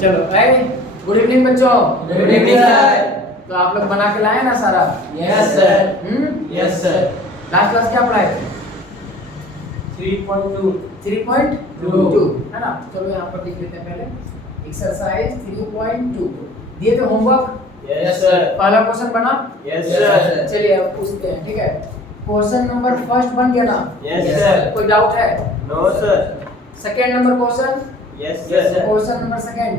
चलो भाई, good evening बच्चों। Good evening sir. तो आप लोग बना के लाए ना सारा? Yes sir. Yes sir. Last class क्या पढ़ाए थे? 3.2 3.2 है ना। चलो यहाँ पर लिख लेते हैं पहले, एक्सरसाइज 3.2 दिए थे होमवर्क। Yes sir. पहला क्वेश्चन बना? Yes sir. चलिए अब पूछते हैं, ठीक है। क्वेश्चन नंबर फर्स्ट बन गया ना? Yes sir. कोई डाउट है? No sir. Second number question? Yes sir. Question number second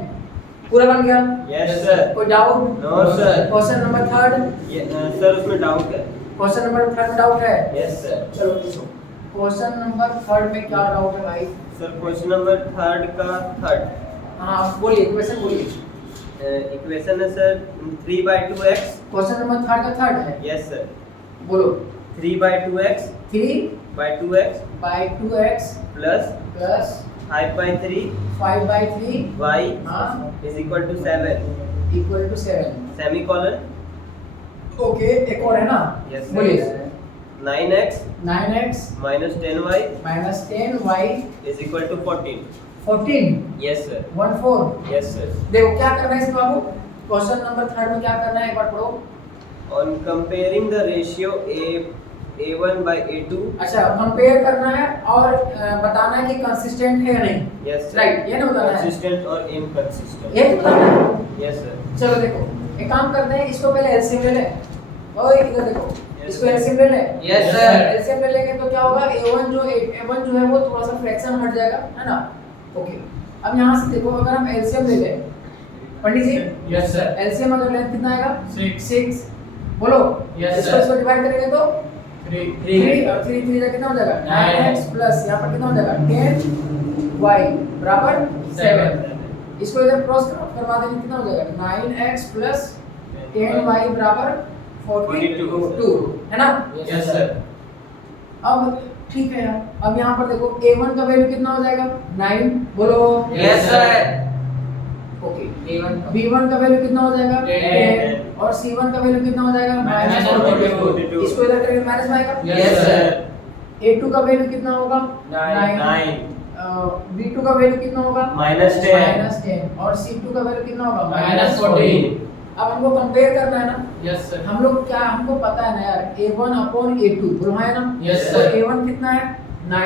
पूरा बन गया? Yes sir. कोई doubt? No sir. Question number third? Sir उसमें डाउट है। क्वेश्चन नंबर थर्ड में डाउट है? Yes sir. चलो पूछो। क्वेश्चन नंबर थर्ड में क्या डाउट है भाई? सर क्वेश्चन नंबर थर्ड का थर्ड। हाँ बोलिए, क्वेश्चन बोलिए। इक्वेशन है sir 3/2x। Question number third का थर्ड है? Yes sir. बोलो। 3/2x 3/2x plus plus 5/3 5/3 y हाँ is equal to 7 equal to 7। semicolon। Okay, एक और है ना? Yes, sir. बोलिए। 9x 9x minus 10y minus 10y is equal to 14। 14 Yes sir। 14। Yes sir। देखो क्या करना है इसमें बाबू, क्वेश्चन नंबर थर्ड में क्या करना है एक बार पढ़ो। On comparing the ratio a1 by a2। अच्छा, कंपेयर करना है और बताना है कि कंसिस्टेंट है या नहीं। Yes sir। राइट, ये ना बताना है, Consistent और inconsistent। ये बताना है। Yes sir। चलो देखो, एक काम करते हैं, इसको पहले एलसीएम ले लें। ओए इधर देखो, इसको एलसीएम ले लें। Yes, sir। एलसीएम ले लेंगे तो क्या होगा, a1 जो है वो थोड़ा सा फ्रैक्शन हट जाएगा, है ना। ओके, अब यहाँ से देखो, अगर हम एलसीएम ले लें पंडित जी। Yes sir। एलसीएम अगर लें कितना आएगा? 6। बोलो। Yes, इसको sir। इसको डिवाइड करेंगे तो 3 और 3 का कितना हो जाएगा? 9x 9x प्लस यहाँ पर कितना हो जाएगा? 10y बराबर 7। इसको इधर क्रॉस करवा देंगे, कितना हो जाएगा? 9x प्लस 10y बराबर 42 है ना। Yes sir। अब ठीक है यार, अब यहाँ पर देखो a1 का वैल्यू कितना हो जाएगा? 9। बोलो। Yes sir। Okay, a1 b1 का वैल्यू कितना हो जाएगा? 10 और c1 का वैल्यू कितना हो जाएगा? -42। इसको इधर करेंगे माइनस में आएगा। Yes sir। a2 का वैल्यू कितना होगा? 9 b2 का वैल्यू कितना होगा? -10 -10 और c2 का वैल्यू कितना होगा? -14। अब हमको कंपेयर करना है ना। Yes sir। हम लोग क्या, हमको पता है ना यार, a1 अपॉन a2 बोलो है ना। Yes, तो sir। a1 कितना है? 9।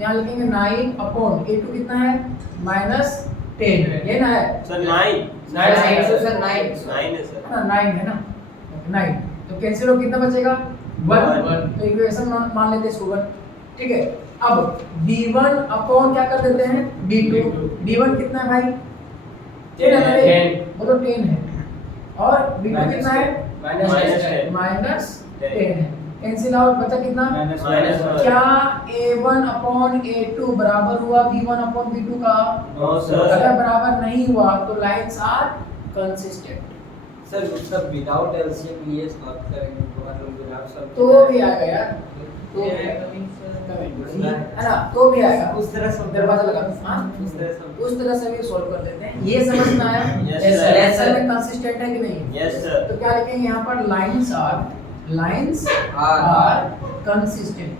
यहाँ लिखेंगे 9 अपॉन a2 कितना है? -10। ये ना है सर 9 9 है सर, 9 है सर। है ना, 9 है ना। 9 तो कैंसिल हो कितना बचेगा? 1। तो इक्वेशन मान लेते हैं इसको 1, ठीक है। अब b1 अपॉन क्या कर देते हैं? b2। b1 कितना है भाई? 10 है ना रे? 10। वो तो 10 है। और b2 कितना है? -10। -10 है। कैंसिल आउट, बचा कितना? -1। क्या a1 अपॉन a2 बराबर हुआ b1 अपॉन b2 का? नो अगर सर। बराबर नहीं हुआ तो लाइंस आर कंसिस्टेंट। सर सब विदाउट एलसीएम ये सॉल्व करेंगे तो मतलब विदाउट सब तो भी आएगा यार, तो भी आएगा, है ना, तो भी आएगा। उस तरह से दरवाजा लगा, हाँ उस तरह से उस तरह से भी सॉल्व कर लेते हैं। ये समझ में आया? Yes, sir। लेसन में कंसिस्टेंट है कि नहीं? Yes sir. तो क्या लिखेंगे यहाँ पर? Lines are consistent.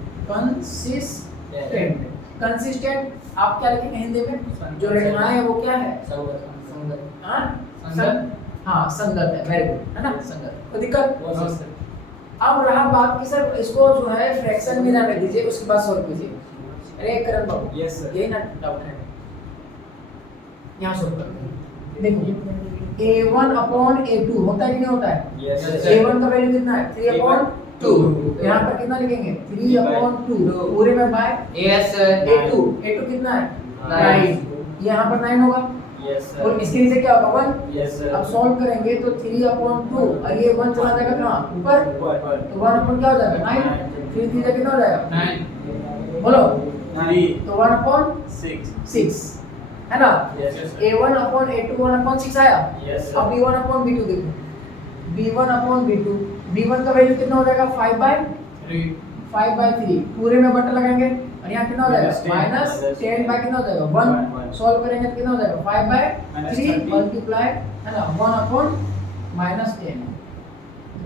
कंसिस्टेंट आप क्या लिखेंगे हिंदी में? जो रेखाएं हैं वो क्या है? हाँ हाँ संगत है, वेरी गुड, है ना, संगत। तो दिक्कत अब रहा बात की सर, इसको जो है फ्रैक्शन में ना रख दीजिए, उसके बाद सॉल्व कीजिए। अरे करण बाबू, यस सर। यही ना डाउट है, यहाँ सॉल्व करते हैं। देखो a1 अपॉन a2 होता है कि नहीं होता है? यस a1 का वैल्यू कितना है? 3 अपॉन 2। यहाँ पर कितना लिखेंगे? 3 अपॉन 2 पूरे में बाय यस सर। a2 कितना है? 9। यहाँ पर 9 होगा यस सर। और इसके नीचे क्या होगा? 1। यस अब सर। सॉल्व करेंगे तो 3 अपॉन 2 और ये 1 चला जाएगा कहाँ? ऊपर। तो 1 अपॉन क्या हो जाएगा? 9। 3 3 कितना हो जाएगा? 9 बोलो। 3 तो 1 अपॉन 6 है ना। Yes a1 upon a2 1 upon 6 आया। यस अब b1 अपॉन b2 देखो, b1 अपॉन b2, b1 का वैल्यू कितना हो जाएगा? 5/3 पूरे में बटा लगाएंगे और यहाँ कितना हो जाएगा? -10 बाय कितना हो जाएगा? 1। सॉल्व करेंगे तो कितना हो जाएगा? 5/3 मल्टीप्लाई, है ना, 1 अपॉन -10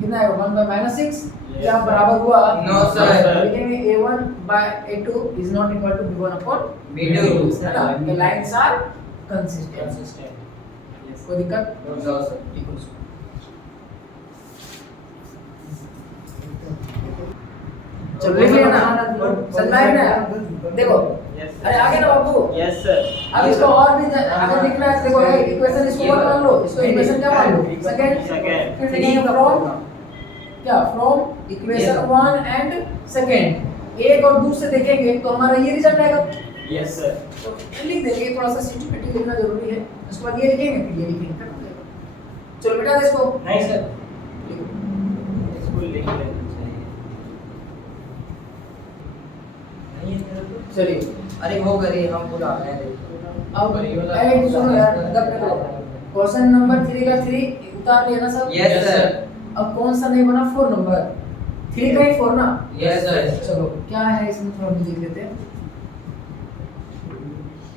कितना आएगा? 1/-6। क्या बराबर हुआ? No, sir। लिखेंगे a1/a2 is not equal to b1 upon B2। है ना। The lines are consistent। कोई दिक्कत? No, sir. चलो लिख लिया ना, समझ में आया ना? देखो Yes, अरे आगे ना बाबू, yes sir. अब इसको और भी अगर लिखना है, देखो इक्वेशन इसको और मान लो, इसको इक्वेशन क्या मान लो, सेकंड, Second. फिर लिखेंगे फ्रॉम क्या, फ्रॉम इक्वेशन 1 एंड सेकंड, एक और दूसरे देखेंगे तो हमारा ये रिजल्ट आएगा। Yes sir. तो लिख देंगे, थोड़ा सा सिस्टमेटिक लिखना जरूरी है, उसके बाद ये लिखेंगे फिर ये लिखेंगे। चलो बेटा इसको नहीं सर, लिखो। इसको लिख लेना चाहिए. नहीं है तेरे को? चलिए अरे वो करिए, हम पूरा है। अब ऐड सुनो यार, गप करो। क्वेश्चन नंबर 3 का 3 उतार लिया ना सब? Yes sir. अब कौन सा नहीं बना? 4 नंबर 3 का ही 4 ना? Yes sir. चलो क्या है इसमें, थोड़ा भी देख लेते हैं।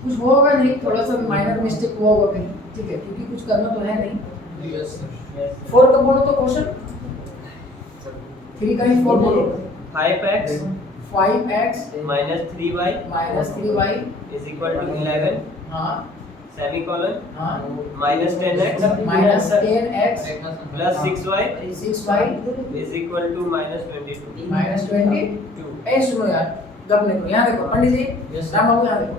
कुछ होगा नहीं, थोड़ा सा माइनर मिस्टेक हुआ होगा कहीं, ठीक है, क्योंकि कुछ करना तो है नहीं। Yes sir. 4 का बोलो तो क्वेश्चन 3 का ही 4 बोलो। 5x 5x minus 3y minus 3y is equal to 11 हाँ semicolon हाँ minus 10x minus 10x plus 6y 6y is equal to minus 22. minus 22। ए सुनो यार, गप नहीं करो, यहाँ देखो पंडित जी, Yes, sir. राम बाबू यहाँ देखो,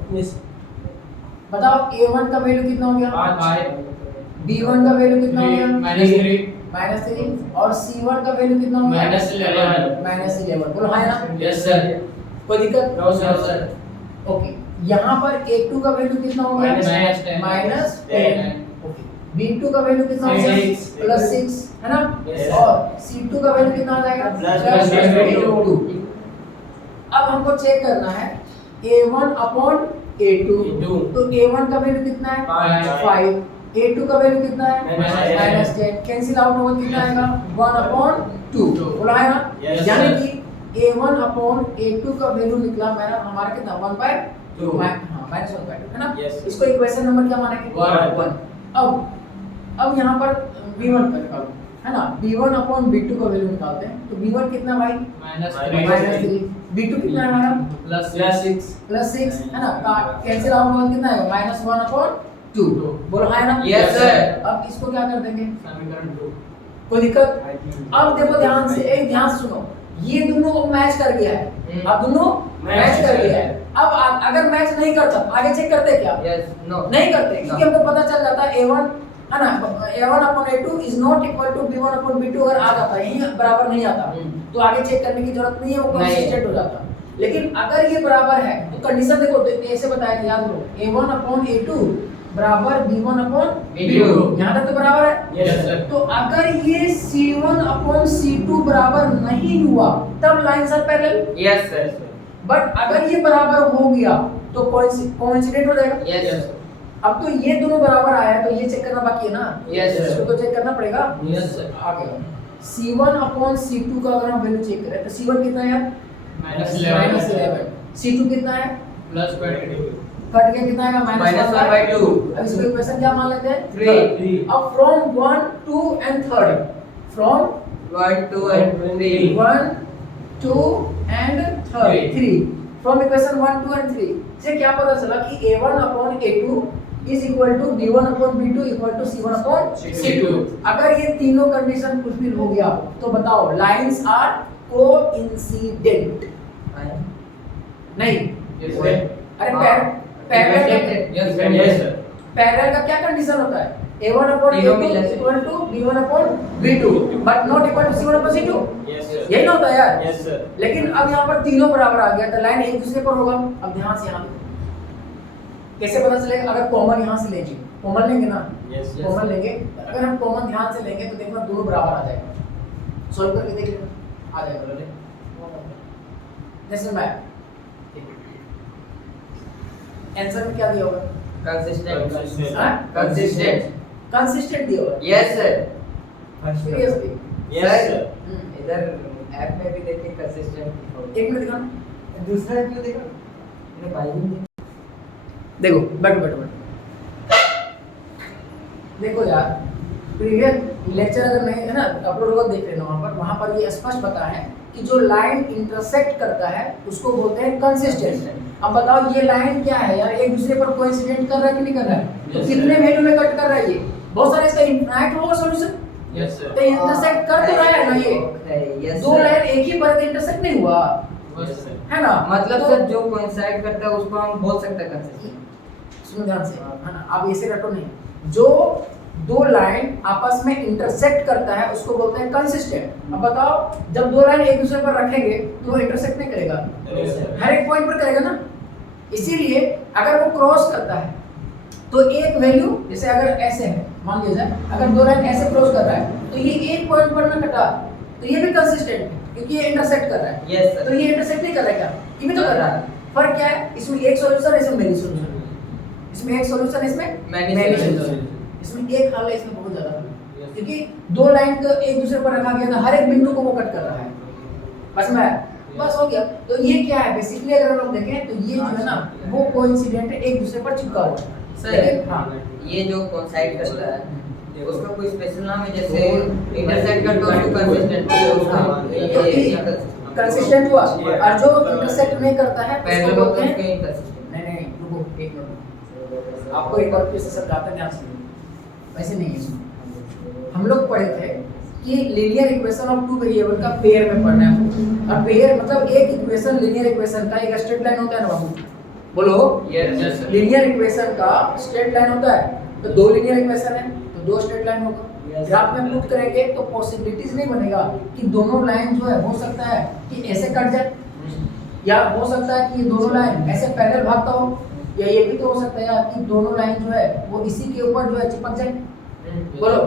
बताओ a1 का वैल्यू कितना हो गया, b1 का वैल्यू कितना हो गया, -3 और c1 का वैल्यू कितना हो गया, -11। बोलो हाँ ना? Yes sir. कोई दिक्कत? No sir. ओके, यहाँ पर a2 का वैल्यू कितना हो गया, -10। ओके, b2 का वैल्यू कितना हो गया, 6 +6 है ना? Yes, और c2 का वैल्यू कितना आ जाएगा, +22। अब हमको चेक करना है a1 अपॉन a2, तो a1 का वैल्यू कितना है, 5, a2 का वैल्यू कितना है, -10, कैंसिल आउट होगा, कितना आएगा, 1 अपॉन 2। बोला है ना? Yes, यानी sir. कि a1 अपॉन a2 का वैल्यू निकला मेरा, हमारा कितना, 1/2 हाँ -1/2 है ना? Yes. इसको इक्वेशन नंबर क्या मानेंगे, 1। अब यहाँ पर b1 का निकालो, है ना? b1 अपॉन b2 का वैल्यू निकालते हैं, तो b1 कितना भाई, -3, b2 कितना है हमारा, +6 है ना? कैंसिल आउट होगा, कितना आएगा, -1 अपॉन 2। बोलो हाँ ना? Yes sir. अब इसको क्या कर देंगे, कोई दिक्कत? अब देखो ध्यान से, एक ध्यान से सुनो, ये दोनों को मैच कर गया है, अब दोनों मैच कर गया है। अब अगर मैच नहीं करता, आगे चेक करते क्या, यस नो नहीं करते, क्योंकि हमको पता चल जाता है a1 है ना, a1 upon a2 is not equal to b1 upon b2 अगर आ जाता है, यही बराबर नहीं आता तो आगे चेक करने की जरूरत नहीं है, वो कंसिस्टेंट हो जाता। लेकिन अगर ये बराबर है तो कंडीशन देखो, तो ऐसे बताया था, याद रखो, a1 अपॉन a2 बराबर b1 अपॉन b2, यहाँ तक तो बराबर है। Yes sir. तो अगर ये c1 अपॉन c2 बराबर नहीं हुआ तब lines are parallel, yes sir. But अगर ये बराबर हो गया तो कोइंसिडेंट हो जाएगा। यस अब तो ये दोनों बराबर आया है, तो ये चेक करना बाकी है ना, Yes, sir. इसको तो चेक करना पड़ेगा। Yes sir. आगे c1 अपॉन c2 का अगर हम वैल्यू चेक करें तो c1 कितना है यार, -11, c2 कितना है, कट गया, कितना आएगा, -1/2। अब इसको इक्वेशन क्या मान लेते हैं, 3। अब from 1 2 and 3, from 1 2 and 3 1 2 and 3, from equation 1 2 and 3 से क्या पता चला कि a1 upon a2 is equal to b1 upon b2 equal to c1 upon c2। अगर ये तीनों कंडीशन फुलफिल हो गया तो बताओ लाइंस आर कोइंसिडेंट, नहीं? अरे पैरेलल का क्या कंडीशन होता है, a1 upon a2 equal to b1 upon b2 but not equal to c1 upon c2, यही ना होता है यार। Yes sir. लेकिन अब यहाँ पर तीनों बराबर आ गया तो लाइन एक दूसरे पर होगा। अब ध्यान से यहाँ देखो, कैसे पता चलेगा, अगर कॉमन यहाँ से लेंगे, कॉमन लेंगे ना, Yes, yes. कॉमन लेंगे, अगर हम कॉमन ध्यान से लेंगे तो देखना दोनों बराबर आ जाएगा, सॉल्व करके देख लेना, आ जाएगा। बोले जैसे मैं आंसर में क्या दिया होगा, कंसिस्टेंट हाँ? कंसिस्टेंट दिया होगा। Yes sir. Seriously Yes sir. इधर ऐप में भी देखिए कंसिस्टेंट। एक मिनट दिखाना, दूसरा क्यों देखा, मैंने भाई भी देखो बैठो देखो यार, प्रीवियस लेक्चर अगर नहीं है ना अपलोड होगा, देख लेना वहाँ पर ये स्पष्ट पता है कि जो लाइन इंटरसेक्ट करता है उसको बोलते हैं कंसिस्टेंट। अब बताओ ये लाइन क्या है यार, एक दूसरे पर कोइंसिडेंट कर रहा है कि नहीं कर रहा है, तो कितने वैल्यू में कट कर रहा है ये, बहुत सारे इसका इनफाइनाइट होगा सॉल्यूशन। Yes sir. तो इंटरसेक्ट कर तो रहा है ना ये, यस दो लाइन एक ही पर इंटरसेक्ट नहीं हुआ यस सर। है ना। मतलब तो- सर जो कोइंसाइड करता है उसको हम बोल सकते हैं कंसिस्टेंट। सुनो ध्यान से, है ना, आप ऐसे रटो नहीं। जो दो लाइन आपस में इंटरसेक्ट करता है उसको बोलते हैं कंसिस्टेंट। अब बताओ, जब दो लाइन एक दूसरे पर रखेंगे तो वो इंटरसेक्ट नहीं करेगा, हर एक पॉइंट पर करेगा ना। इसीलिए अगर वो क्रॉस करता है तो एक वैल्यू, जैसे अगर ऐसे है मान लीजिए, अगर दो लाइन ऐसे क्रॉस कर रहा है तो ये एक पॉइंट पर ना कटा तो ये भी कंसिस्टेंट है क्योंकि ये इंटरसेक्ट कर रहा है। Yes sir. तो ये इंटरसेक्ट नहीं कर रहा है क्या, ये भी तो कर रहा है। फर्क क्या है, इसमें एक सॉल्यूशन है, इसमें मेनी सॉल्यूशन, इसमें एक सॉल्यूशन है, इसमें Many many solution। solution। इसमें एक हल है, इसमें बहुत ज्यादा हल है। क्योंकि दो लाइन को एक दूसरे पर रखा गया था, हर एक बिंदु को वो कट कर रहा है। बस मैं बस हो गया। तो ये क्या है बेसिकली, अगर हम लोग देखें तो ये जो है ना वो कोइंसिडेंट है, एक दूसरे पर चिपका हुआ है। सर हाँ, ये जो कोइंसाइड करता है उसका कोई स्पेशल नाम है, जैसे इंटरसेक्ट करता है उसको कंसिस्टेंट कंसिस्टेंट हुआ, और जो इंटरसेक्ट नहीं करता है पैरेलल उसको होता बोलते है उसका हैं। इनकंसिस्टेंट। नहीं रुको एक मिनट, आपको एक और फिर से समझाते हैं, ध्यान से। वैसे नहीं है, सुनो। हम लोग पढ़े थे कि linear equation of two variable का पेयर में पढ़ना है। और पेयर मतलब एक इक्वेशन, लीनियर इक्वेशन का एक स्ट्रेट लाइन होता है ना बाबू, बोलो। Yes sir. लीनियर इक्वेशन का स्ट्रेट लाइन होता है, तो दो लीनियर इक्वेशन है तो दो स्ट्रेट लाइन होगा। ग्राफ में पुट करेंगे तो पॉसिबिलिटीज नहीं बनेगा कि दोनों लाइन जो है, हो सकता है कि ऐसे कट जाए, या हो सकता है कि दोनों लाइन ऐसे पैरेलल भागता हो, या ये भी तो हो सकता है यार कि दोनों लाइन जो है वो इसी के ऊपर जो है चिपक जाए। बोलो,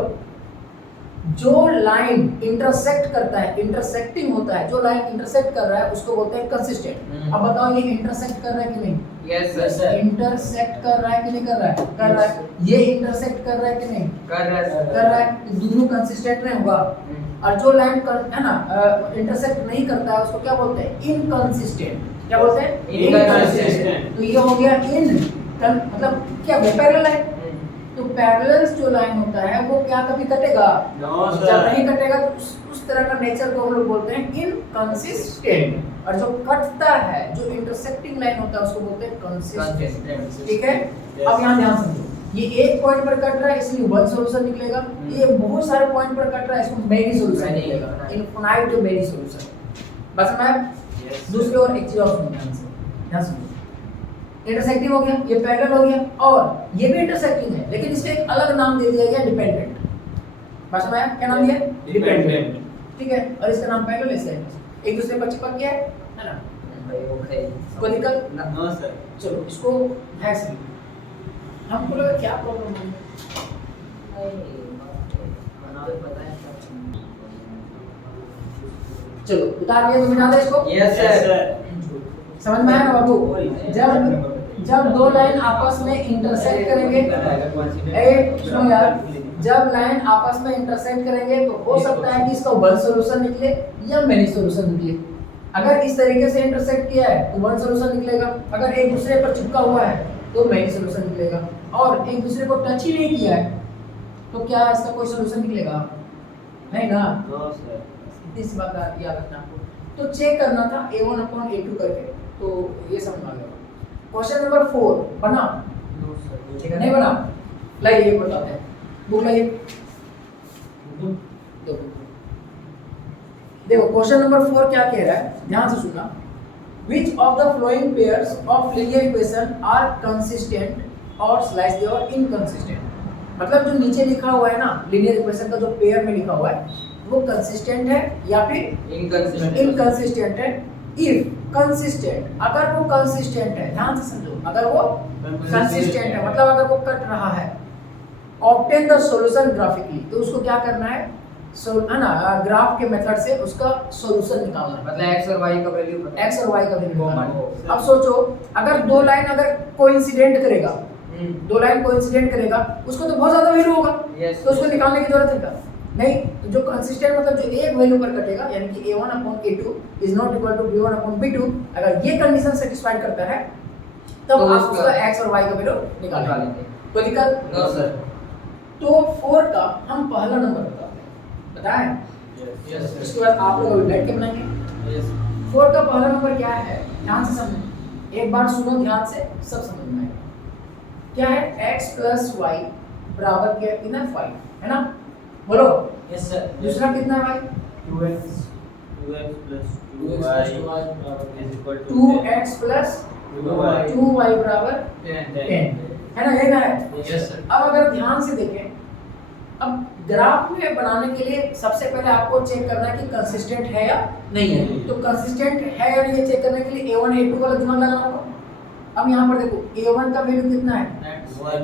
जो लाइन इंटरसेक्ट करता है, इंटरसेक्टिंग होता है, जो लाइन इंटरसेक्ट कर रहा है उसको बोलते हैं कंसिस्टेंट। अब बताओ ये इंटरसेक्ट कर रहा है कि नहीं? Yes sir. इंटरसेक्ट कर रहा है कि नहीं कर रहा है? कर रहा है। ये इंटरसेक्ट कर रहा है कि नहीं? कर रहा है सर। कर रहा है। तो दोनों कंसिस्टेंट नहीं होगा। और जो लाइन है ना इंटरसेक्ट नहीं करता है उसको क्या बोलते हैं? इनकंसिस्टेंट। क्या बोलते हैं? Inconsistent। तो ये हो गया मतलब क्या पैरेलल है। तो पैरेलल जो लाइन होता है वो क्या कभी कटेगा? नो जब सर। नहीं कटेगा तो उस तरह का नेचर को हम लोग बोलते हैं इनकंसिस्टेंट। और जो कटता है, जो इंटरसेक्टिंग लाइन होता है उसको बोलते हैं कंसिस्टेंट। ठीक है। अब यहाँ ध्यान समझो, ये एक पॉइंट पर कट रहा है इसलिए वन सॉल्यूशन निकलेगा। ये बहुत सारे पॉइंट पर कट रहा है इसको मेनी सॉल्यूशन निकलेगा, इनफिनाइट जो मेनी सॉल्यूशन। बस मैं दूसरी और एक चीज और सुनो ध्यान से, ध्यान सुनो। इंटरसेक्टिंग हो गया, ये पैरेलल हो गया, और ये भी इंटरसेक्टिंग है लेकिन इसमें एक अलग नाम दे दिया गया, डिपेंडेंट। बस मैं क्या नाम दिया? डिपेंडेंट। ठीक है। और इसका नाम पैरेलल ऐसे है, एक दूसरे पर चिपक गया है ना। ओके। कोई दिक्कत? No sir. चलो इसको है सही। हमको लगा क्या प्रॉब्लम है। चलो उतार लिया तो मिटा दे इसको। Yes sir. समझ में आया ना बाबू? जब दो लाइन आपस में इंटरसेक्ट करेंगे, सुनो यार, जब लाइन आपस में इंटरसेक्ट करेंगे तो हो सकता है कि इसका वन सॉल्यूशन निकले या मेनी सॉल्यूशन निकले। अगर इस तरीके से इंटरसेक्ट किया है तो वन सॉल्यूशन निकलेगा, अगर एक दूसरे पर चिपका हुआ है तो मेनी सॉल्यूशन निकलेगा, और एक दूसरे को टच ही नहीं किया है तो क्या इसका कोई सॉल्यूशन निकलेगा? नहीं ना। No sir. इस बात का याद रखना। तो चेक करना था A1 अपॉन A2 करके, तो ये समझ आ गया। क्वेश्चन नंबर 4 बना? ठीक है, नहीं बना? लाइए ये बताते हैं, बुक लाइए। देखो क्वेश्चन नंबर 4 क्या कह रहा है, ध्यान से सुनना। Which of the following pairs of linear equation are consistent or slice they are inconsistent? मतलब जो नीचे लिखा हुआ है ना लीनियर इक्वेशन का जो पेयर में लिखा हुआ है वो कंसिस्टेंट है या फिर इनकंसिस्टेंट है। इफ कंसिस्टेंट, अगर वो कंसिस्टेंट है, ध्यान से समझो, अगर वो कंसिस्टेंट है मतलब अगर वो कट रहा है, ऑब्टेन द सॉल्यूशन ग्राफिकली, तो उसको क्या करना है ना, ग्राफ के मेथड से उसका सॉल्यूशन निकालना है। मतलब x और y का वैल्यू पता है। x और y का वैल्यू निकालना है। अब सोचो अगर दो लाइन अगर कोइंसिडेंट करेगा, दो लाइन कोइंसिडेंट करेगा उसको तो बहुत ज्यादा वैल्यू होगा, Yes. तो उसको निकालने की जरूरत है क्या? नहीं। तो जो कंसिस्टेंट मतलब जो एक वैल्यू पर कटेगा, यानी कि A1 upon A2 is not equal to B1 upon B2, अगर ये कंडीशन सेटिस्फाइड करता है तब तो आप उसका x और y का वैल्यू निकालेंगे। कोई दिक्कत? No sir. तो 4 का हम पहला नंबर बताते हैं, बताएं? यस उसके बाद आप लोग बैठ के बनाएंगे। यस। 4 का पहला नंबर क्या है, ध्यान से समझो, एक बार सुनो ध्यान से, सब समझ में आएगा। क्या है? x प्लस वाई बराबर क्या कितना 5 है ना, बोलो। Yes sir. दूसरा कितना है भाई 2x plus 2y is equal to 2x plus 2y 2y बराबर 10 है ना, ये ना है। Yes sir. अब अगर ध्यान से देखें, अब ग्राफ में बनाने के लिए सबसे पहले आपको चेक करना है कि कंसिस्टेंट है या नहीं है। तो कंसिस्टेंट है या नहीं है चेक करने के लिए a1 a2 वाला दिमाग लगाना होगा। अब यहाँ पर देखो a1 का वैल्यू कितना है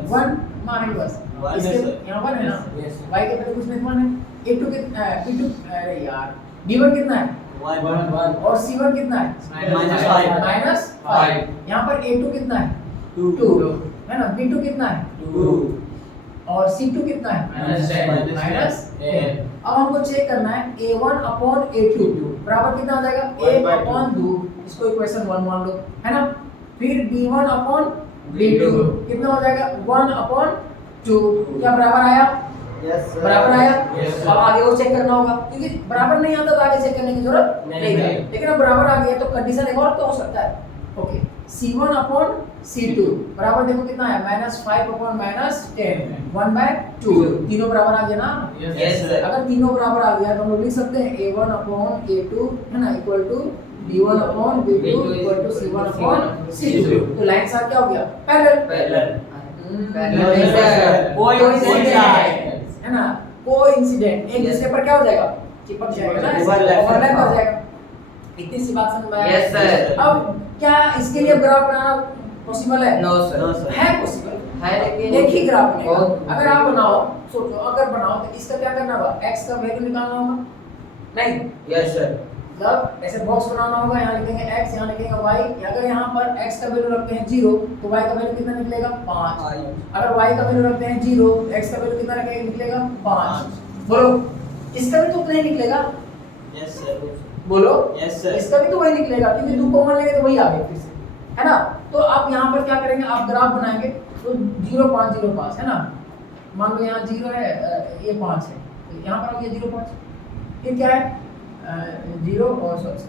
1 माने बस, One इसके है सर। यहाँ 1 है ना, Yes, sir. y का वैल्यू कुछ नहीं 1 है। a2 कितना b2 अरे यार b1 कितना है 1 और c1 कितना है Minus five. -5। यहाँ पर a2 कितना है 2 है ना, b2 कितना है 2 और c2 कितना है -10। अब हमको चेक करना है a1 अपॉन a2 बराबर कितना आ जाएगा 1 1/2। अपॉन 2, इसको इक्वेशन 1 मान लो है ना। फिर b1 अपॉन b2 कितना हो जाएगा 1 अपॉन 2, क्या बराबर आया यस बराबर आया। Yes, sir. अब आगे और चेक करना होगा क्योंकि बराबर नहीं आता तो आगे चेक करने की जरूरत नहीं नहीं है, है। लेकिन अब बराबर आ गया तो कंडीशन एक और तो हो सकता है। ओके c1 अपॉन c2 बराबर देखो कितना है -5 अपॉन -10 1/2, तीनों बराबर आ गया ना। Yes sir. अगर तीनों बराबर आ गया तो हम लोग लिख सकते हैं a1 अपॉन a2 है ना equal to b1 upon b2 equal to c1 upon c2। तो लाइन साथ क्या हो गया पैरेलल है ना, कोइंसिडेंट एक दूसरे पर क्या हो जाएगा चिपक जाएगा ना, ओवरलैप हो जाएगा। इतनी सी बात समझ में आया। Yes, sir. अब क्या इसके लिए ग्राफ बनाना पॉसिबल है नो सर। No, sir. है पॉसिबल है लेकिन एक ही ग्राफ बनेगा। बहुत- अगर आप बनाओ सोचो अगर बनाओ तो इसका क्या करना होगा x का वैल्यू निकालना होगा नहीं, यस सर। मतलब ऐसे बॉक्स बनाना होगा, यहाँ लिखेंगे x यहाँ लिखेंगे y। अगर यहाँ पर x का वैल्यू रखते हैं 0 तो y का वैल्यू कितना निकलेगा 5। अगर y का वैल्यू रखते हैं 0 x का वैल्यू कितना निकलेगा 5। बोलो इसका भी तो उतना ही निकलेगा, यस सर बोलो यस सर इसका भी तो वही निकलेगा क्योंकि 2 कॉमन लेंगे तो वही आ गए फिर से है ना। तो आप यहाँ पर क्या करेंगे आप ग्राफ बनाएंगे तो 0 5 0 5 है ना, मान लो यहाँ 0 है ये 5 है तो यहाँ पर आ गया 0 5, फिर क्या है 0 और सॉरी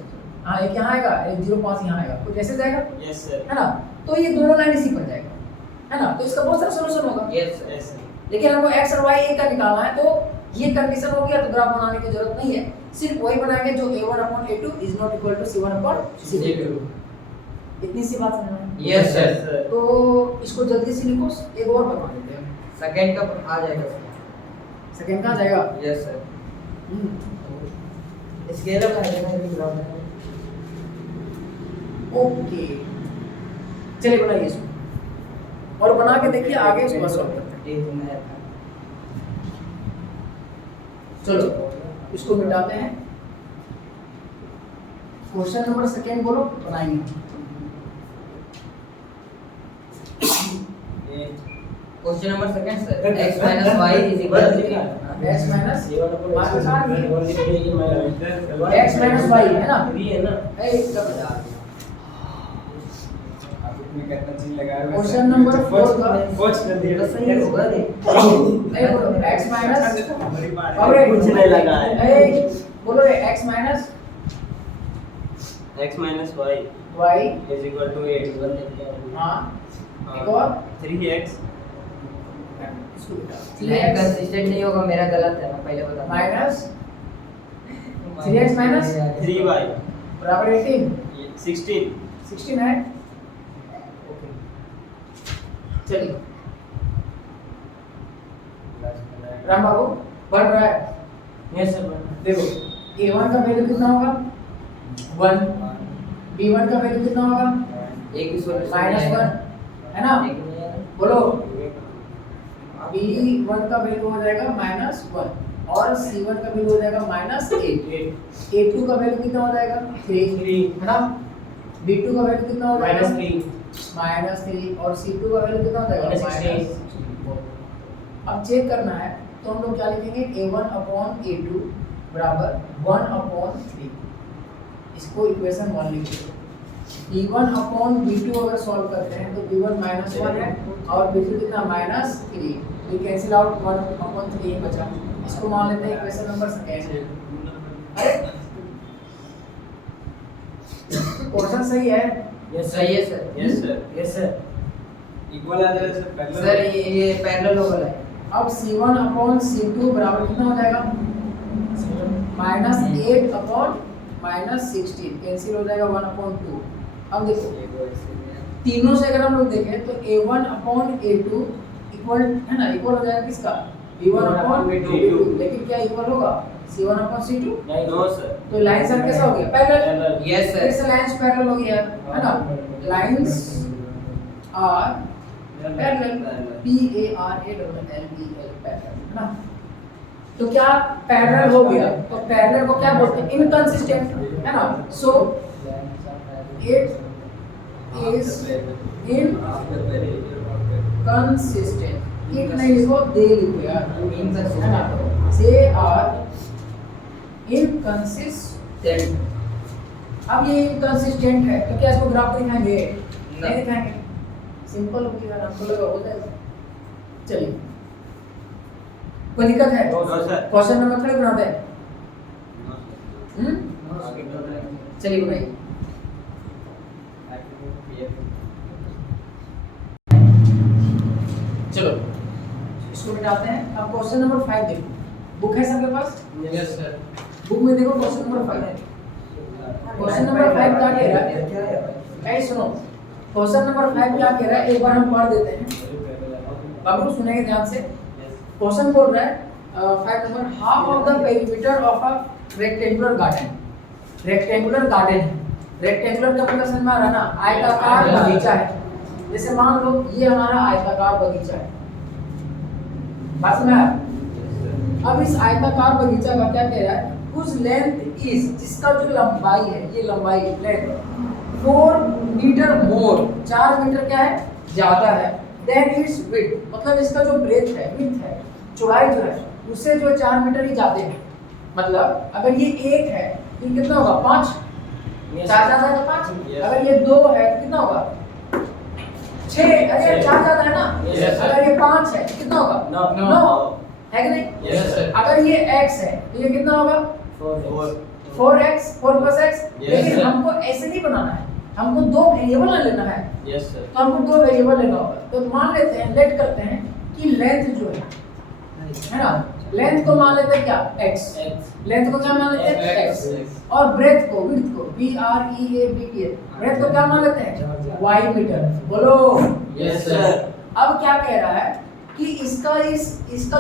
हाँ एक यहाँ आएगा एक 0 5 यहाँ आएगा कुछ ऐसे जाएगा यस सर है ना। तो ये दोनों लाइन इसी पर जाएगा है ना, तो इसका बहुत सारा सॉल्यूशन होगा। Yes sir. यस सर लेकिन हमको x और y एक का निकालना है तो ये कंडीशन हो गया तो ग्राफ बनाने की जरूरत नहीं है, सिर्फ वही बनाएंगे जो a1 upon a2 is not equal to c1 upon c2। इतनी सी बात समझ में आई? Yes sir. तो इसको जल्दी से लिखो, एक और बता देते हैं। सेकंड का आ जाएगा सर। सेकंड का आ जाएगा यस सर। स्केलर का है ना ग्राफ में। ओके चलिए बनाइए इसको और बना के देखिए आगे इसको सॉल्व करते हैं। ये तो मैं था। चलो इसको मिटाते हैं। क्वेश्चन नंबर सेकंड बोलो बनाएंगे। Question number second sir x - y is equal to x minus x minus y है ना, है ना। ए इसका बता में कितना चीज लगा रहे हो क्वेश्चन नंबर 4 का कोच कर दिया तो सही होगा दे। नहीं बोलो x माइनस अरे कुछ नहीं लगा है। ए बोलो रे x minus x minus y y is equal to 8 हाँ एक और 3x इसको मिटा नहीं कंसिस्टेंट नहीं होगा, मेरा गलत है, मैं पहले बता माइनस 3x माइनस 3y बराबर 18 16 है। ओके चलिए राम बाबू बढ़ रहा है। Yes sir. देखो a1 का वैल्यू कितना होगा 1, b1 का वैल्यू कितना होगा एक ही सॉल्यूशन -1 है ना, बोलो b1 का वैल्यू हो जाएगा -1 और c1 का वैल्यू हो जाएगा -8, a2 का वैल्यू कितना हो जाएगा 3 है ना, b2 का वैल्यू कितना हो जाएगा -3 और c2 का वैल्यू कितना हो जाएगा -16। अब चेक करना है तो हम लोग क्या लिखेंगे a1 अपॉन a2 बराबर 1 अपॉन 3, इसको इक्वेशन 1 लिखेंगे। b1 अपॉन b2 अगर सॉल्व करते हैं तो b1 -1 है और b2 कितना -3, we कैंसिल आउट 1 अपॉन 3 बचा, इसको मान लेते हैं इक्वेशन नंबर सेकंड। अरे क्वेश्चन सही है यस सही है sir. Yes sir yes sir. Equal आ जाएगा सर पहले। सर ये पैरेलल होगा है। अब C1 अपॉन C2 बराबर कितना हो जाएगा -8 अपॉन -16 कैंसिल हो जाएगा 1 अपॉन 2। अब देखो तीनों से अगर हम लोग देखें तो A1 अपॉन A2 इक्वल है ना, इक्वल हो जाएगा किसका B1 अपॉन B2, लेकिन क्या इक्वल होगा C1 upon C2? No sir. तो लाइन सर कैसा हो गया पैरेलल। यस फिर सर। से लाइंस पैरेलल हो गया है ना, lines are parallel PARALLEL parallel है ना। तो क्या पैरेलल हो गया, तो पैरेलल को क्या बोलते हैं इनकंसिस्टेंट है ना। So it is inconsistent, it नहीं लिखो दे लिखो यार, है ना, दे आर इनकंसिस्टेंट। अब ये इनकंसिस्टेंट है तो क्या इसको ग्राफ दिखाएंगे? नहीं दिखाएंगे, सिंपल हो गया, हमको लगा हो जाएगा। चलिए कोई दिक्कत है? No sir. क्वेश्चन नंबर खड़े बनाते हैं। चलिए बनाइए। चलो इसको मिटाते हैं। अब क्वेश्चन नंबर 5 देखो, बुक है सबके पास? Yes sir. बुक में देखो क्वेश्चन नंबर 5 है। क्वेश्चन नंबर 5 क्या कह रहा है? ऐ सुनो, क्वेश्चन नंबर 5 क्या कह रहा है एक बार हम पढ़ देते हैं, बाबू सुनेंगे ध्यान से। क्वेश्चन बोल रहा है 5 number, half of the perimeter of a rectangular garden. Rectangular garden है, रेक्टेंगुलर का मतलब समझ में आ रहा है ना, आयताकार बगीचा है। जैसे मान लो ये हमारा आयताकार बगीचा है, बात समझ में आया? अब इस आयताकार बगीचा का क्या कह रहा है, कुछ लेंथ इज, जिसका जो लंबाई है, ये लंबाई लेंथ 4 मीटर मोर, 4 मीटर क्या है ज्यादा है, देन इट्स विड्थ, मतलब इसका जो ब्रेथ है, विड्थ है, चौड़ाई जो है उससे जो 4 मीटर ही जाते हैं। मतलब अगर ये 1 है तो कितना होगा 5, 4 ज्यादा है तो 5। अगर ये 2 है तो कितना होगा 6, अरे 4 ज्यादा है ना। अगर ये 5 है तो कितना होगा 9, है कि नहीं? Yes sir. अगर ये x है तो ये कितना होगा 4x, 4 + x। लेकिन हमको ऐसे नहीं बनाना है, हमको 2 वेरिएबल ना लेना है। Yes sir. तो हमको 2 वेरिएबल लेना होगा। तो मान लेते हैं, लेट करते हैं कि लेंथ जो है ना, लेंथ को मान लेते हैं क्या x, लेंथ को क्या मान लेते हैं x, और ब्रेथ को, विड्थ को BREADTH, ब्रेथ को क्या मान लेते हैं y मीटर। बोलो यस सर। अब क्या कह रहा है कि इसका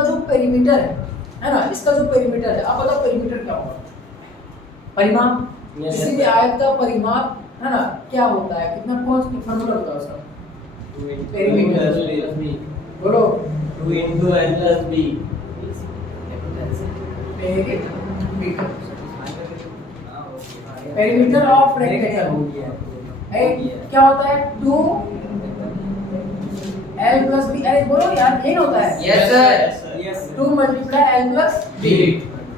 जो पेरीमीटर है ना, इसका जो पेरीमीटर है, आप बताओ पेरीमीटर क्या होगा? परिमाप। किसी भी आयत का परिमाप है ना क्या होता है, कितना कौन सा फॉर्मूला होता है उसका? पेरीमीटर। बोलो 2 × n + b। Perimeter of rectangle क्या होता है 2 L + b। अरे बोलो यार यही होता है। Yes sir. 2 × L + b।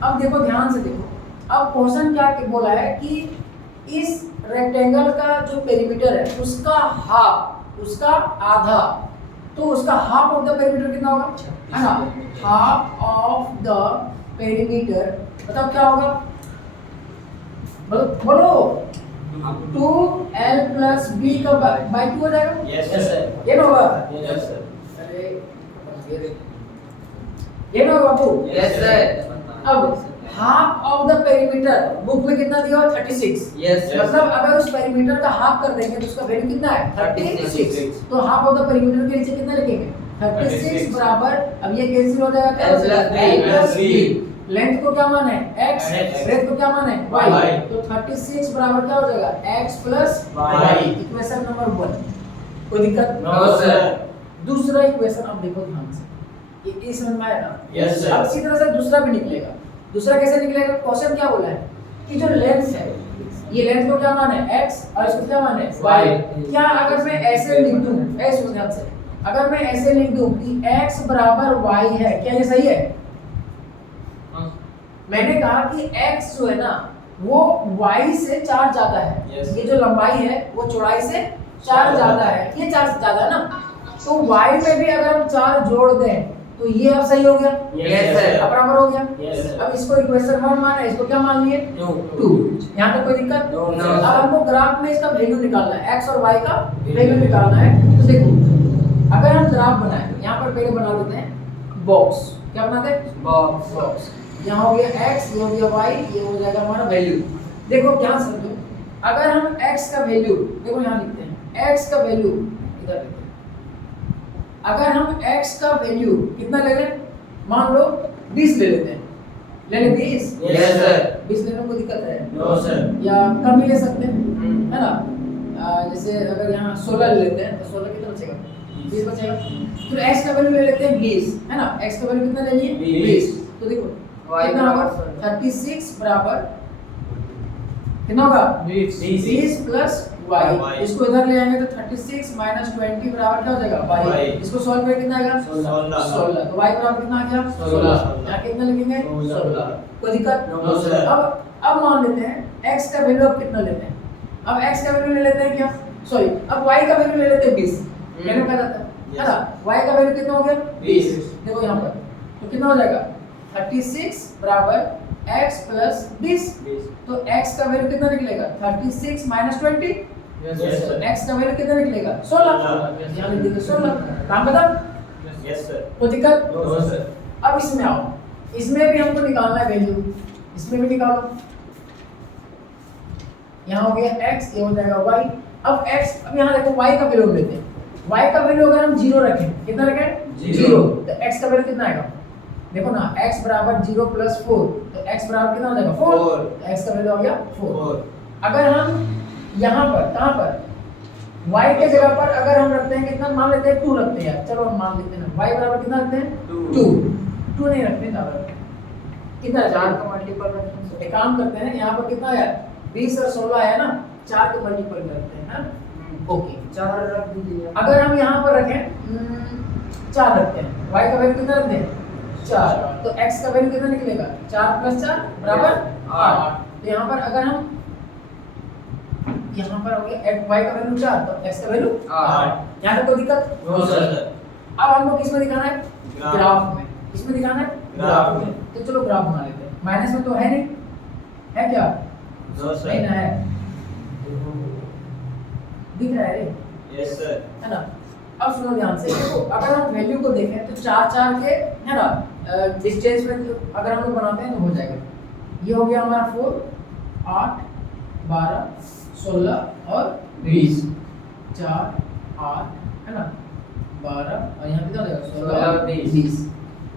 अब देखो ध्यान से देखो, अब क्वेश्चन क्या बोला है कि इस रेक्टेंगल का जो पेरीमीटर है उसका हाफ, उसका आधा, तो उसका हाफ ऑफ द पेरीमीटर कितना होगा, है ना, हाफ ऑफ द पेरीमीटर मतलब क्या होगा, बोलो 2L + b का बाय 2 हो जाएगा। Yes sir. ये ना होगा, यस सर। अरे ये ना होगा बाबू। Yes sir. अब half of the perimeter book में कितना दिया हुआ 36। यस मतलब अगर उस पेरीमीटर का हाफ कर देंगे तो उसका वैल्यू कितना है 36। तो हाफ ऑफ द पेरीमीटर के नीचे कितना लिखेंगे 36 बराबर, अब ये कैंसिल हो जाएगा L + b। लेंथ को क्या मान है x, X। ब्रेथ को क्या मान है y, Y। तो 36 बराबर क्या हो जाएगा x + y। Equation number 1। कोई दिक्कत? No sir. दूसरा इक्वेशन अब देखो ध्यान से, ये समझ में आया ना? Yes sir. अब इसी तरह से दूसरा भी निकलेगा। दूसरा कैसे निकलेगा? क्वेश्चन क्या बोला है कि जो लेंथ है, ये लेंथ को क्या मान है x और इसको क्या मान है y। क्या अगर मैं ऐसे लिख दूं, ऐसे ध्यान से, अगर मैं ऐसे लिख दूं कि x = y है, क्या ये सही है? मैंने कहा कि x जो है ना वो y से 4 ज्यादा है। Yes. ये जो लंबाई है वो चौड़ाई से 4 ज्यादा है, ये 4 से ज्यादा है ना, तो y में भी अगर हम 4 जोड़ दें तो ये अब सही हो गया। Yes, sir. अब बराबर हो गया। Yes, sir. अब इसको इक्वेशन 1 माना, इसको क्या मान लिए 2। यहाँ तक कोई दिक्कत? No, no, अब sir. हमको ग्राफ में इसका वैल्यू निकालना है, x और y का वैल्यू निकालना है। तो देखो अगर हम ग्राफ बनाए, यहाँ पर पहले बना देते हैं, बॉक्स। क्या बनाते हैं? बॉक्स। बॉक्स। यहाँ हो गया x, ये हो गया y, ये हो जाएगा हमारा वैल्यू। देखो ध्यान से समझो, अगर हम x का वैल्यू, देखो यहाँ लिखते हैं x का वैल्यू, इधर लिखते हैं, अगर हम x का वैल्यू कितना ले लें, मान लो 20 ले लेते हैं, ले लें 20? Yes, sir. 20 लेने में कोई दिक्कत है? No sir. या कम ही ले सकते हैं, है ना? जैसे अगर यहाँ 16 ले लेते हैं तो 16 कितना बचेगा? 20 बचेगा। तो x का वैल्यू ले लेते हैं 20, है ना? x का वैल्यू कितना ले लिए? 20। तो देखो Y कितना होगा? बराबर 36 बराबर कितना होगा? 20 प्लस y। Y। इसको इधर ले आएंगे तो 36 माइनस 20 बराबर क्या हो जाएगा? y। Y। इसको सॉल्व करके कितना आएगा? 16। तो y बराबर कितना आ गया? 16। यहाँ कितना लिखेंगे? 16। कोई दिक्कत? No sir. अब मान लेते हैं x का वैल्यू अब कितना लेते हैं? अब x का वैल्यू ले लेते हैं क्या? सॉरी, अब y का वैल्यू ले लेते हैं 20। मैंने कहा जाता है ना? y का वैल्यू कितना हो गया? 20। देखो यहाँ पर तो कितना हो जाएगा? 36 बराबर x प्लस 20। तो x का वैल्यू कितना निकलेगा? 36 माइनस 20। Yes sir. x का वैल्यू कितना निकलेगा? 16। यहाँ लिख दीजिए 16। काम खत्म? Yes sir. कोई दिक्कत? No sir. अब इसमें आओ, इसमें भी हमको निकालना है वैल्यू, इसमें भी निकालो। यहाँ हो गया x, ये हो जाएगा y। अब x, अब यहाँ देखो y का वैल्यू लेते हैं। y का वैल्यू अगर हम 0 रखें, कितना रखें? 0। तो x का वैल्यू कितना आएगा? देखो ना, x बराबर 0 प्लस 4, तो x बराबर कितना हो जाएगा? 4। तो x का वैल्यू हो गया 4। अगर हम यहाँ पर, कहाँ पर, y के जगह पर अगर हम रखते हैं कितना, मान लेते हैं 2 रखते हैं यार, चलो हम मान लेते हैं y बराबर कितना रखते हैं? 2 नहीं रखते, ज़्यादा रखते हैं। कितना है? 4 का मल्टीपल रखते हैं। एक काम करते हैं, यहाँ पर कितना है? 20 और 16 है ना, 4 के मल्टीपल में रखते हैं ना। ओके, 4 रख दीजिए। अगर हम यहाँ पर रखें 4 रखते हैं, y का वैल्यू कितना रखते हैं? 4। तो x का वैल्यू कितना निकलेगा? 4 प्लस 4 बराबर 8। तो यहाँ पर अगर हम यहाँ पर हो गया y का वैल्यू 4, तो x का वैल्यू 8। यहाँ पे कोई दिक्कत? No sir. अब हमको किसमें दिखाना है? ग्राफ में। किसमें दिखाना है? ग्राफ में। तो चलो ग्राफ बना लेते हैं। माइनस में तो है नहीं, है क्या? No sir. नहीं ना है, दिख रहा है रे, यस सर। है ना? अब सुनो ध्यान से, देखो अगर हम वैल्यू को देखें तो 4 के, है ना, डिस्टेंस में अगर हम लोग बनाते हैं तो हो जाएगा। ये हो गया हमारा 4, 8, 12, 16 और 20। 4, 8, है ना, 12 और यहाँ कितना हो जाएगा? 16 और 20।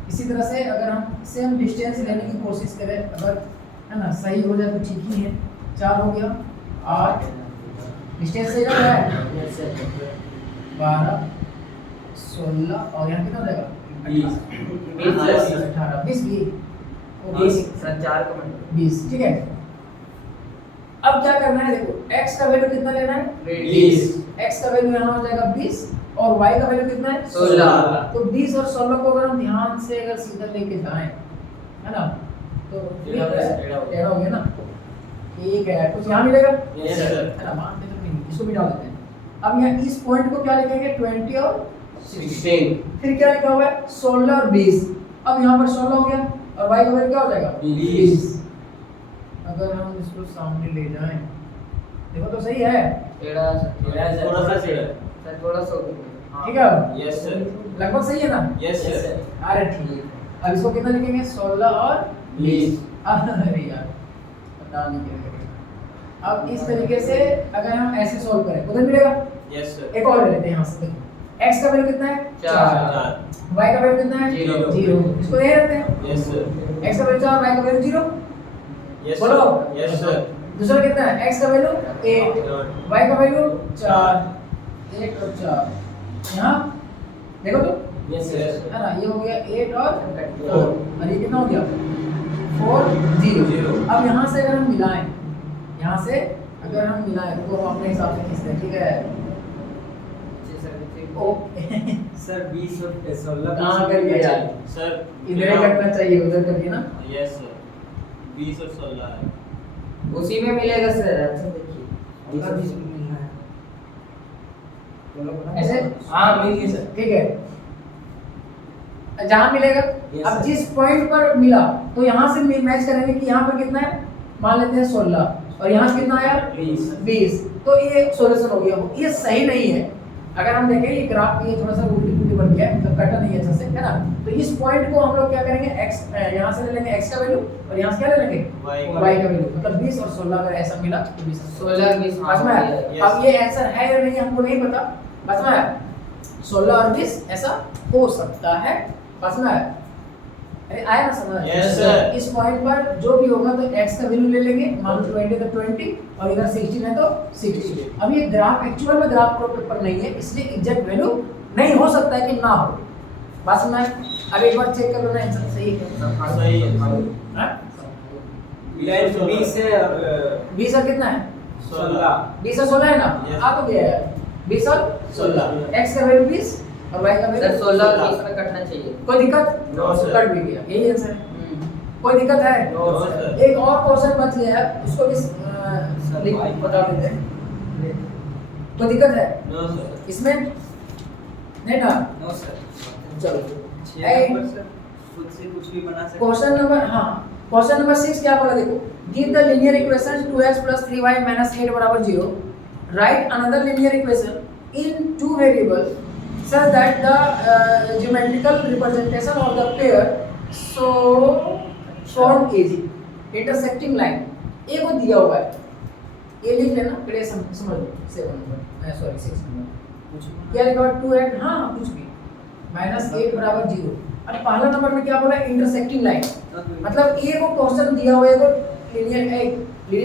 इसी तरह से अगर हम सेम डिस्टेंस लेने की कोशिश करें, अगर है ना सही हो जाए तो ठीक ही है। 4 हो गया, 8 डिस्टेंस सही लग रहा है, 12, 16 और यहाँ कितना हो जाएगा? 20। 18, 20 भी, वो 20, 4 का मल्टीपल 20, ठीक है। अब क्या करना है, देखो x का वैल्यू कितना लेना है? 20। x का वैल्यू यहाँ हो जाएगा 20 और y का वैल्यू कितना है? 16। तो 20 और 16 को अगर हम ध्यान से अगर सीधा लेके जाएं, है ना, तो टेढ़ा हो गया, टेढ़ा हो गया ना, ठीक है। कुछ यहाँ मिलेगा, यस सर। है ना, मान लेते हैं, इसको मिटा देते हैं। अब यहाँ इस पॉइंट को क्या लिखेंगे? 20 और 16। फिर क्या लिखा हुआ है? 16 और 20। अब यहाँ पर 16 हो गया और y का वैल्यू क्या हो जाएगा? 20। अगर हम इसको सामने ले जाएं, देखो तो सही है, टेढ़ा सा थोड़ा सा टेढ़ा। सर, थोड़ा सा ठीक है, यस सर। लगभग सही है ना? Yes sir. अरे ठीक। अब इसको कितना लिखेंगे? 16 और 20। अरे यार पता नहीं क्या करेंगे। अब इस तरीके से अगर हम ऐसे सॉल्व करें उधर मिलेगा। Yes sir. एक और ले लेते हैं यहाँ से, देखो x का वैल्यू कितना है? 4। y का वैल्यू कितना है? 0। इसको यही रखते हैं, यस सर। x का वैल्यू 4, y का वैल्यू 0। यस बोलो। सर। Yes sir. दूसरा कितना है? x का वैल्यू 8, y का वैल्यू 4, 8 और 4। यहाँ देखो तो, यस Yes. सर। है ना, ये हो गया 8 और 4 और ये कितना हो गया? 4, 0। अब यहाँ से अगर हम मिलाएं, यहाँ से अगर हम मिलाएं तो हम अपने हिसाब से खींचते हैं, ठीक है? ओके सर 20 और 16 कहाँ कर गया यार? सर इधर ही करना चाहिए, उधर करिए ना। Yes sir. 20 और 16 है। उसी में मिलेगा सर। अच्छा देखिए, 20 और 20 मिलना है। ऐसे हाँ मिल गया सर। ठीक है, जहाँ मिलेगा। Yes, अब sir. जिस पॉइंट पर मिला तो यहाँ से मैच करेंगे कि यहाँ पर कितना है, मान लेते हैं 16 और यहाँ कितना आया? 20। तो ये सॉल्यूशन हो गया। ये सही नहीं है। अगर हम देखें ये ग्राफ, ये थोड़ा सा उल्टी पुल्टी बन गया है, मतलब कटा नहीं है अच्छा से, है ना। तो इस पॉइंट को हम लोग क्या करेंगे, x यहाँ से ले लेंगे x का वैल्यू और यहाँ से क्या ले लेंगे y का वैल्यू, मतलब 20 और 16 अगर ऐसा मिला तो 20 16 20 समझ में आया? अब ये आंसर है या नहीं हमको नहीं पता, समझ में आया? 16 और 20 ऐसा हो सकता है, समझ में आया? अरे आया ना समझ? Yes, sir. इस पॉइंट पर जो भी होगा तो x का वैल्यू ले लेंगे, मान लो 20 तो 20 और इधर 16 है तो 60। अब ये ग्राफ एक्चुअल में ग्राफ पेपर नहीं है, इसलिए एग्जैक्ट वैल्यू नहीं हो सकता है कि ना हो, बस मैं अब एक बार चेक कर लो ना आंसर सही है। सही है। हां 20 है और 20 और कितना है 16 20 और 16 है ना, Yes. आ तो गया है 20 और 16, x का वैल्यू 20 और y का सर वैल्यू 16 और 20 में कटना चाहिए। कोई दिक्कत? No, sir. कट भी गया, यही आंसर है। कोई दिक्कत है? No, sir. एक और क्वेश्चन बच गया है, उसको भी लिख बता देते हैं। कोई दिक्कत है नो सर इसमें? नहीं ना? नो सर चलो 6 नंबर सर खुद से कुछ भी बना सकते क्वेश्चन नंबर, हाँ क्वेश्चन नंबर 6 क्या बोला देखो, give the linear equation 2x + 3y - 8 = 0, right another linear equation in two variables such that the geometrical representation of the pair so shown is intersecting line। एक वो दिया हुआ है, ये लिख लेना फिर ये समझ लो 7 नंबर सॉरी 6 नंबर कुछ क्या लिखा हुआ 2x, हाँ कुछ भी -8 = 0। अब पहला नंबर में क्या बोला इंटरसेक्टिंग लाइन, मतलब ये वो क्वेश्चन दिया हुआ है, वो लीनियर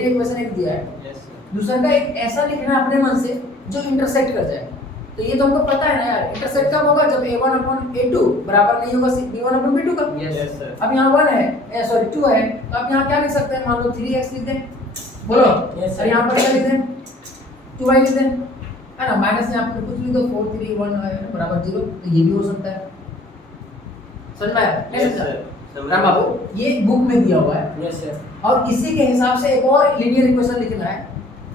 इक्वेशन एक दिया है, यस सर दूसरा का एक ऐसा लिखना है अपने मन से जो इंटरसेक्ट कर जाए। तो ये तो हमको पता है ना यार, इंटरसेक्ट कब होगा जब a1/a2 बराबर नहीं होगा b1/b2 का। यस सर अब यहाँ 1 है सॉरी 2 है, तो अब यहाँ क्या लिख सकते हैं, मान लो 3x लिख दें, बोलो Yes, sir. और यहाँ पर क्या लिख दें 2y लिख दें, है ना, माइनस यहाँ पर कुछ लिख दो 4 3 1 = 0, तो ये भी हो सकता है। समझ में आया? नहीं यस समझा? सर राम बाबू ये बुक में दिया हुआ है, यस सर और इसी के हिसाब से एक और लीनियर इक्वेशन लिखना है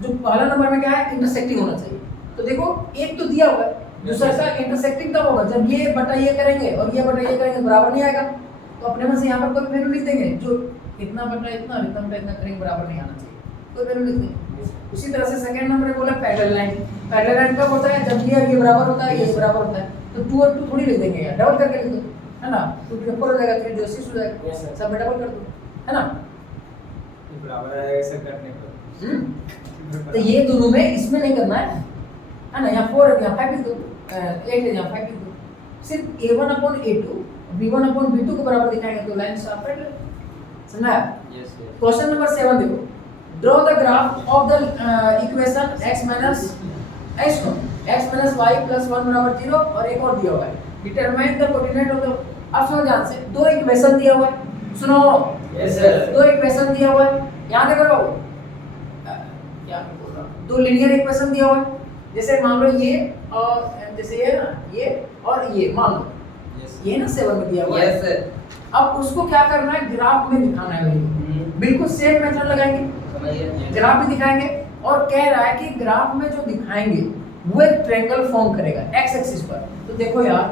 जो पहला नंबर में क्या है इंटरसेक्टिंग होना चाहिए। तो देखो एक तो दिया हुआ है, दूसरा का इंटरसेक्टिंग कब होगा जब ये बटा ये करेंगे और ये बटा ये करेंगे बराबर नहीं आएगा, तो अपने मन से यहाँ पर कोई वैल्यू लिख देंगे जो इतना बटा इतना और इतना बटा इतना करेंगे बराबर नहीं आना चाहिए, कोई वैल्यू लिख देंगे। उसी तरह से सेकंड नंबर में बोला पैरेलल लाइन, पैरेलल लाइन कब होता है जब ये बराबर होता है ये बराबर होता है, तो 2 और 2 थोड़ी लिख देंगे यार, डबल करके लिख दो, है ना, 2 × 4 हो जाएगा 3 × 6 हो जाएगा, Yes, sir. सब में डबल कर दो, है ना। बराबर है ऐसे करने पर तो ये दोनों में इसमें नहीं करना है ना, यहाँ 4 है यहाँ 5 लिख दो, 8 है यहाँ 5 लिख दो, सिर्फ a1/a2 b1/b2 के बराबर दिखाएंगे तो लाइन साफ है, समझा? यस सर क्वेश्चन नंबर 7 देखो, draw the graph of the equation x - y + 1 = 0 और एक और दिया हुआ है, determine the coordinate of the, अब सुनो ध्यान से, दो इक्वेशन दिया हुआ है, सुनो यस सर दो इक्वेशन दिया हुआ है, यहाँ देखो बाबू क्या बोल रहा हूँ, दो लीनियर इक्वेशन दिया हुआ है, जैसे मान लो ये और जैसे ये ना ये और ये मान लो यस ये ना 7 में दिया हुआ है, यस सर अब उसको क्या करना है ग्राफ में दिखाना है वैल्यू, बिल्कुल सेम मेथड लगाएंगे, समझिए ग्राफ भी दिखाएंगे और कह रहा है कि ग्राफ में जो दिखाएंगे वो एक ट्रायंगल फॉर्म करेगा x एक्सिस पर। तो देखो यार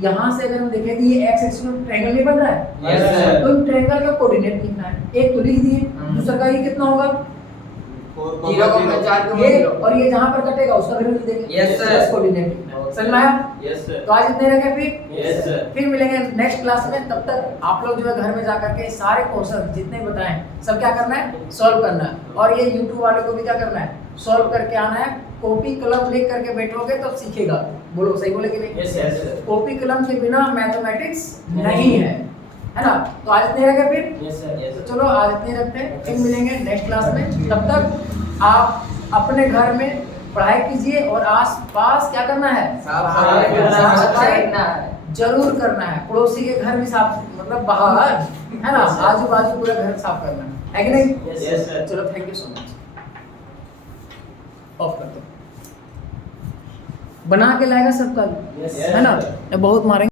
यहाँ से अगर हम देखें कि ये x एक्सिस में ट्रायंगल नहीं बन रहा है, यस सर तो ट्रायंगल का कोऑर्डिनेट लिखना है, एक तो लिख दिए, दूसरा का ये कितना होगा 0,4 ये, और ये जहाँ पर कटेगा उसका वैल्यू लिख देंगे, Yes, sir. कोऑर्डिनेट लिखना है, समझ में आया? यस सर तो आज इतने रखे, फिर यस सर फिर मिलेंगे नेक्स्ट क्लास में, तब तक आप लोग जो है घर में जा करके सारे क्वेश्चन जितने बताएं सब क्या करना है सॉल्व करना है, और ये YouTube वाले को भी क्या करना है सॉल्व करके आना है, कॉपी कलम लेकर करके बैठोगे तो सीखेगा, बोलो सही बोले कि नहीं? यस सर कॉपी कलम के बिना मैथमेटिक्स नहीं है ना। तो आज इतने रखे, फिर यस सर तो चलो आज इतने रखते हैं, फिर मिलेंगे नेक्स्ट क्लास में, तब तक आप अपने घर में पढ़ाई कीजिए और आस-पास क्या करना है साफ सफाई करना है। जरूर करना है, पड़ोसी के घर भी साफ, मतलब बाहर है ना, आजू बाजू पूरा घर साफ करना है कि नहीं? यस सर चलो thank you so much, of कर दो, बना के लाएगा सबका, Yes, है ना, बहुत मारेंगे।